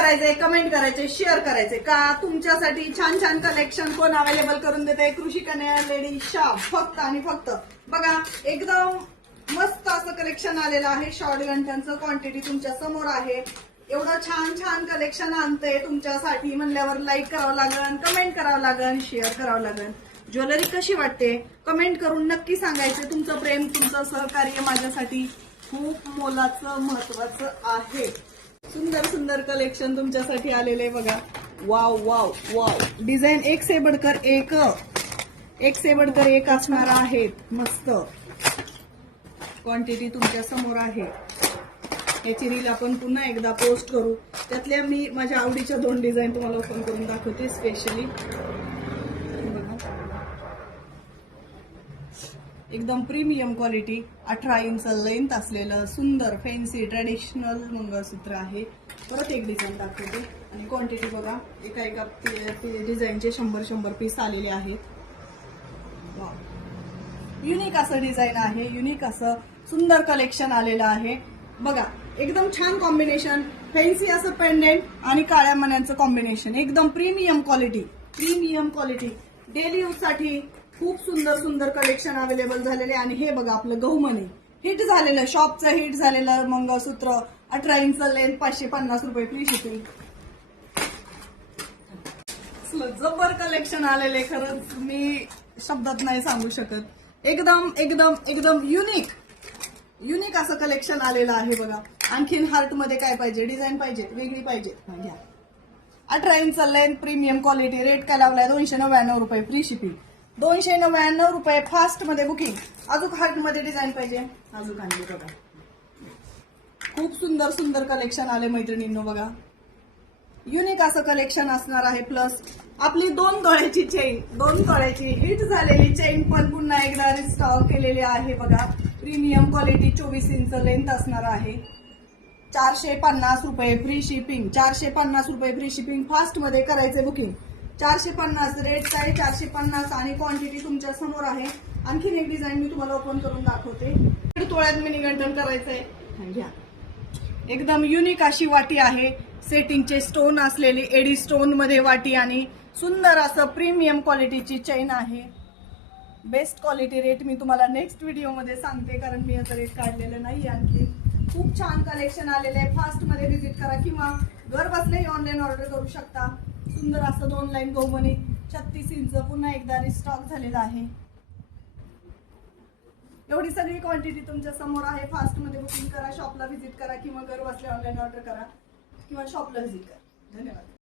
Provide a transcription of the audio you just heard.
करायचंय, कमेंट करायचे, शेअर करायचे का तुमच्यासाठी छान छान कलेक्शन कोण अवेलेबल करून देते. कृषी कन्या लेडी शॉप फक्त आणि फक्त बघा एकदम मस्त असं कलेक्शन आलेलं आहे. शॉर्ट गंठनचं क्वांटिटी तुमच्या समोर आहे. एवढं छान छान कलेक्शन आणतंय तुमच्यासाठी म्हणल्यावर लाईक करावं लागेल, कमेंट करावं लागेल, शेअर करावं लागेल. ज्वेलरी कशी वाटते कमेंट करून नक्की सांगायचे. तुमचं प्रेम, तुमचं सहकार्य माझ्यासाठी खूप मोलाचं महत्वाचं आहे. सुंदर सुंदर कलेक्शन तुमच्यासाठी आलेले बघा. वाव वाव वाव, डिझाईन एक से बढ़कर एक असणार आहेत. मस्त क्वांटिटी तुमच्या समोर आहे. याची रील आपण पुन्हा एकदा पोस्ट करू. त्यातल्या मी माझ्या आवडीच्या 2 डिझाईन तुम्हाला ओपन करून दाखवते स्पेशली. एकदम प्रीमियम क्वालिटी, 18 इंच लेंथ असलेलं सुंदर फॅन्सी ट्रेडिशनल मंगळसूत्र आहे. परत एक डिझाईन दाखवते आणि क्वांटिटी बघा. एका डिझाईनचे 100 पीस आलेले आहेत. युनिक असं डिझाईन आहे, युनिक असं सुंदर कलेक्शन आलेलं आहे बघा. एकदम छान कॉम्बिनेशन, फॅन्सी असं पेंडेंट आणि काळ्या मण्यांचं कॉम्बिनेशन. एकदम प्रीमियम क्वालिटी डेली यूज साठी खूप सुंदर सुंदर कलेक्शन अवेलेबल झालेले. आणि हे बघा आपलं गहुमणी हिट झालेलं, शॉपचं हिट झालेलं मंगळसूत्र, 18 इंच लेंथ, 550 रुपये फ्री शिपिंग. जबर कलेक्शन आलेले, खरंच मी शब्दात नाही सांगू शकत. एकदम एकदम एकदम युनिक असं कलेक्शन आलेलं आहे बघा. आणखीन हार्ट मध्ये काय पाहिजे, डिझाईन पाहिजे, वेगळी पाहिजे घ्या. 18 inch length, premium quality. Rate काय लावलाय 299 रुपये फ्री शिपिंग. 299 रुपये फास्ट मध्ये बुकिंग. अजून हार्ट मध्ये डिझाईन पाहिजे अजून आणली बघा. खूप सुंदर सुंदर कलेक्शन आले मैत्रिणींनो बघा. युनिक असं कलेक्शन असणार आहे. प्लस आपली 2 तोळ्याची चेन, 2 तोळ्याची हिट झालेली चेन पण पुन्हा एकदा रिस्टॉक केलेली आहे बघा. प्रीमियम क्वालिटी, 24 इंच लेंथ असणार आहे. 450 रुपये फ्री शिपिंग. 450 रुपये फ्री शिपिंग. फास्ट मध्ये करायचे बुकिंग. 450 रेट काय 450 आणि क्वांटिटी तुमच्या समोर आहे. आणखीन एक डिझाईन मी तुम्हाला ओपन करून दाखवते. 1.5 तोळ्यात मिनी गंठन करायचंय घ्या. एकदम युनिक अशी वाटी आहे. सेटिंगचे स्टोन असलेली एडी स्टोन मध्ये वाटी आणि सुंदर असं प्रीमियम क्वालिटीची चेन आहे. Best quality. रेट मी तुम्हाला नेक्स्ट व्हिडिओ मध्ये सांगते कारण मी याचा रेट काढलेलं नाही. आणखी खूप छान कलेक्शन आलेलं आहे. फास्ट मध्ये व्हिजिट करा किंवा घर बसल्याही ऑनलाईन ऑर्डर करू शकता. सुंदर असं 2 लाईन गहुमणी, 36 इंच पुन्हा एकदा रिस्टॉक झालेला आहे. एवढी सगळी क्वांटिटी तुमच्या समोर आहे. फास्ट मध्ये बुकिंग करा, शॉपला व्हिजिट करा किंवा घर बसल्या ऑनलाईन ऑर्डर करा किंवा शॉपला व्हिजिट करा. धन्यवाद.